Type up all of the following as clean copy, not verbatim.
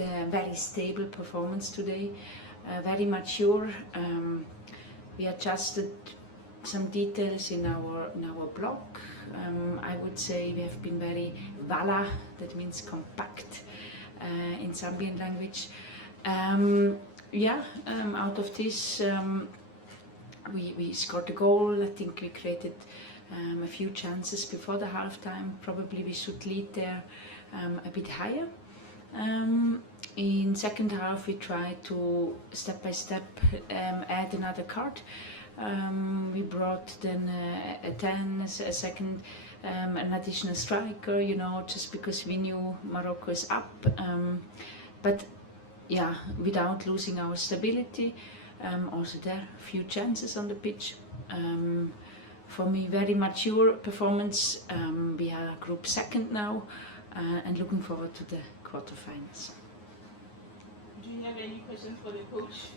a very stable performance today, very mature. We adjusted some details in our block. I would say we have been very vala, that means compact in Zambian language. Out of this we scored a goal. I think we created a few chances before the halftime. Probably we should lead there a bit higher. In second half we tried to step by step add another card. We brought then a 10, a second, an additional striker, you know, just because we knew Morocco is up. But yeah, without losing our stability. Also there, few chances on the pitch. For me, very mature performance. We are group second now, and looking forward to the quarterfinals. Do you have any questions for the coach?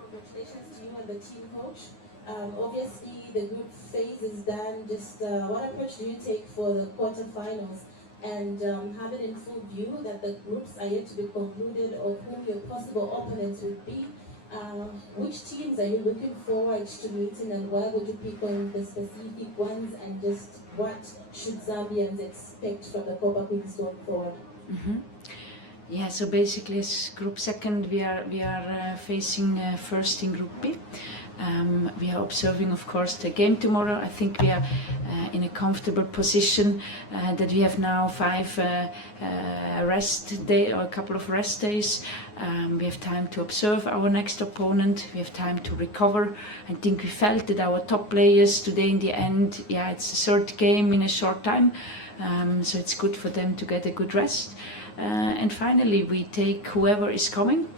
Congratulations to you and the team, coach. Obviously, the group phase is done. Just what approach do you take for the quarterfinals? And having in full view that the groups are yet to be concluded, of whom your possible opponents would be, which teams are you looking forward to meeting, and why would you pick on the specific ones, and just what should Zambians expect from the Copa Queens going forward? Yeah, so basically as group second we are facing first in group B. We are observing, of course, the game tomorrow. I think we are in a comfortable position that we have now 5 rest day or a couple of rest days. We have time to observe our next opponent. We have time to recover. I think we felt that our top players today in the end, yeah, it's the third game in a short time, so it's good for them to get a good rest. And finally, we take whoever is coming.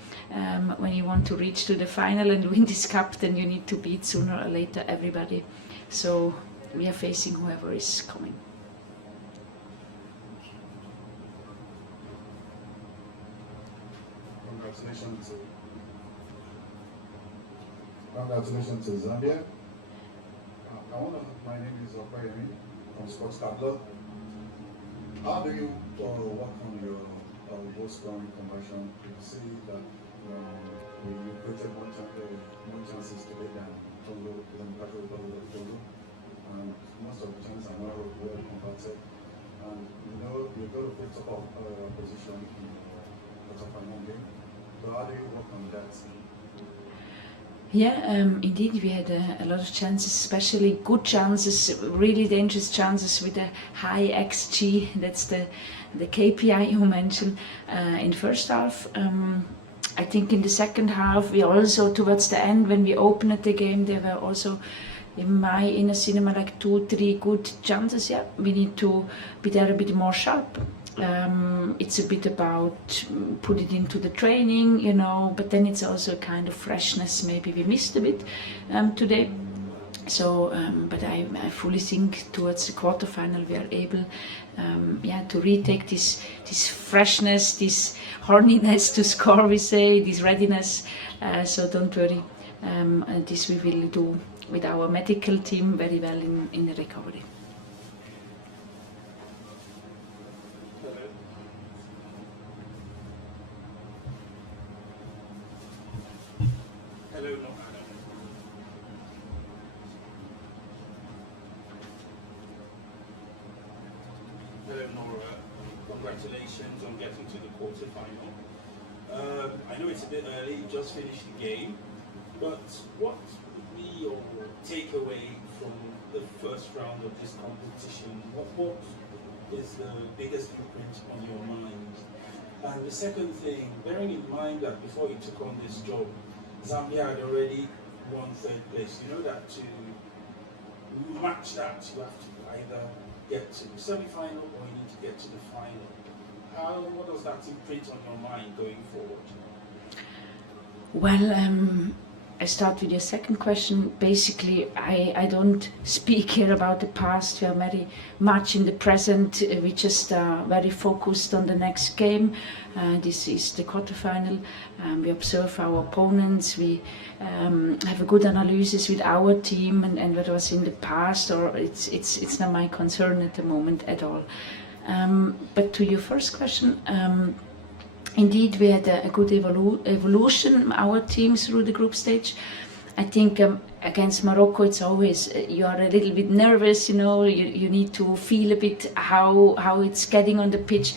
When you want to reach to the final and win this cup, then you need to beat sooner or later everybody. So we are facing whoever is coming. Congratulations to Zambia. My name is Okoyemi from Sports Tableau. How do you work on your goal scoring conversion? You see that you created more chances today than Congo, Democratic Republic of Congo, and most of the chances are not well converted. And you know you're going to put top of position in the quarterfinal game. So how do you work on that? Yeah, indeed we had a lot of chances, especially good chances, really dangerous chances with a high XG. That's the KPI you mentioned in first half. I think in the second half, we also towards the end when we opened the game, there were also in my inner cinema like 2-3 good chances. Yeah, we need to be there a bit more sharp. It's a bit about put it into the training, you know, but then it's also a kind of freshness. Maybe we missed a bit today. So, but I fully think towards the quarterfinal we are able, to retake this freshness, this horniness to score. We say this readiness. So don't worry. This we will do with our medical team very well in the recovery. Hello, Nora. Hello, Nora. Congratulations on getting to the quarterfinal. I know it's a bit early, you just finished the game, but what would be your takeaway from the first round of this competition? What is the biggest imprint on your mind? And the second thing, bearing in mind that before you took on this job, Zambia had already won third place. You know that to match that, you have to either get to the semi-final or you need to get to the final. What does that imprint on your mind going forward? Well, I start with your second question. Basically, I don't speak here about the past. We are very much in the present. We just are very focused on the next game. This is the quarterfinal. We observe our opponents. We have a good analysis with our team and what was in the past. Or it's not my concern at the moment at all. But to your first question. Indeed, we had a good evolution, our team, through the group stage. I think against Morocco, it's always, you are a little bit nervous, you know, you need to feel a bit how it's getting on the pitch.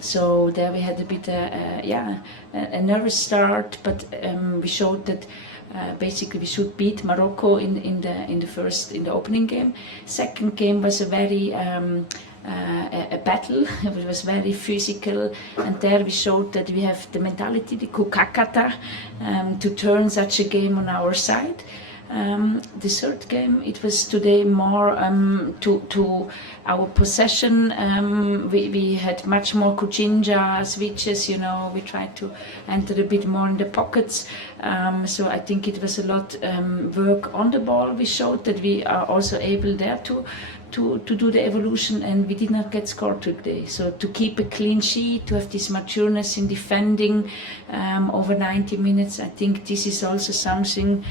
So there we had a bit, a nervous start, but we showed that basically we should beat Morocco in the opening game. Second game was a very a battle. It was very physical, and there we showed that we have the mentality, the kukakata, to turn such a game on our side. The third game, it was today more to our possession. We had much more kuchinja switches, you know, we tried to enter a bit more in the pockets. So I think it was a lot work on the ball. We showed that we are also able there to do the evolution, and we did not get scored today. So to keep a clean sheet, to have this matureness in defending over 90 minutes, I think this is also something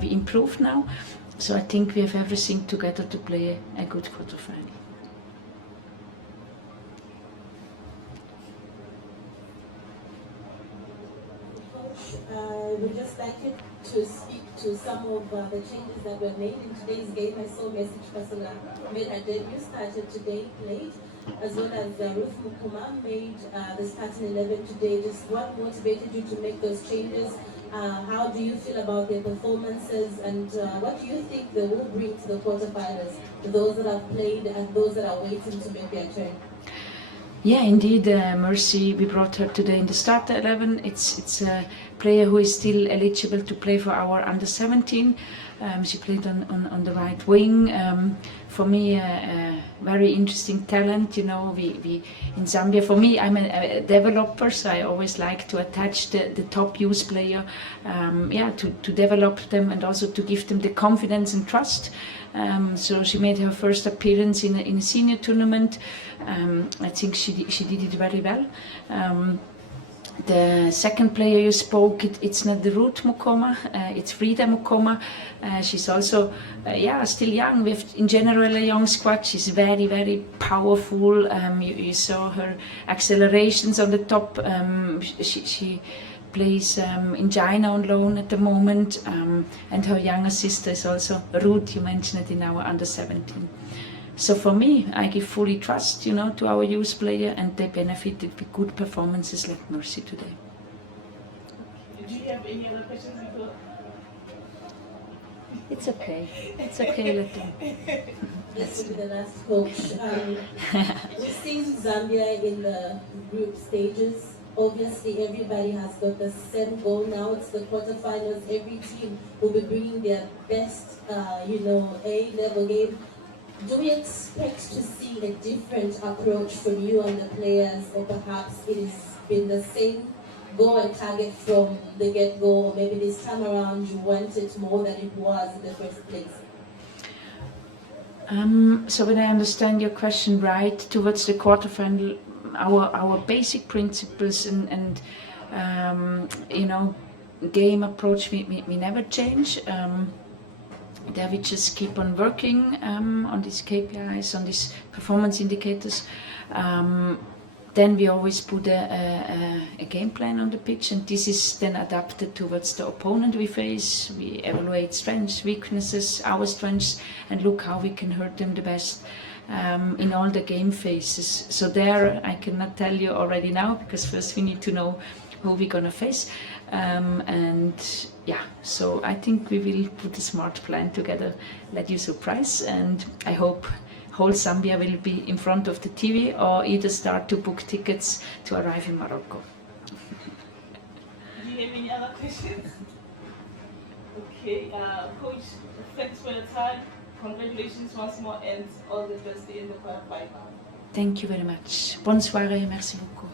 we improve now. So I think we have everything together to play a good quarterfinal. Coach, I would just like you to speak to some of the changes that were made in today's game. I saw Message Kasanga made her debut, started today, played, as well as Ruth Mukuma made the starting 11 today. Just what motivated you to make those changes? How do you feel about their performances, and what do you think they will bring to the quarterfinals, those that have played and those that are waiting to make their turn? Yeah, indeed, Mercy, we brought her today in the starter 11. It's a player who is still eligible to play for our under-17. She played on the right wing. For me, a very interesting talent. You know, we in Zambia, for me, I'm a developer, so I always like to attach the top youth player, to develop them and also to give them the confidence and trust. So she made her first appearance in a senior tournament. I think she did it very well. The second player you spoke, it's not the Ruth Mukoma, it's Frida Mukoma. She's also, still young. We have in general a young squad. She's very, very powerful. You saw her accelerations on the top. She plays in China on loan at the moment, and her younger sister is also Ruth. You mentioned it in our under-17. So for me, I give fully trust, you know, to our youth player, and they benefited with good performances like Mercy today. Do you have any other questions, Nicole? It's okay. It's okay, let them. This will be the last coach. We've seen Zambia in the group stages. Obviously, everybody has got the same goal now. It's the quarterfinals. Every team will be bringing their best, A-level game. Do we expect to see a different approach from you and the players, or perhaps it has been the same goal and target from the get-go, or maybe this time around you want it more than it was in the first place? So when I understand your question right, towards the quarterfinal, our basic principles and game approach, we never change. There we just keep on working on these KPIs, on these performance indicators. Then we always put a game plan on the pitch, and this is then adapted towards the opponent we face. We evaluate strengths, weaknesses, our strengths, and look how we can hurt them the best in all the game phases. So there I cannot tell you already now, because first we need to know who we're gonna face. So I think we will put a smart plan together, let you surprise, and I hope whole Zambia will be in front of the TV or either start to book tickets to arrive in Morocco. Do you have any other questions? Okay, Coach, thanks for your time. Congratulations once more, and all the best in the quarterfinal. Thank you very much. Bonne soirée, merci beaucoup.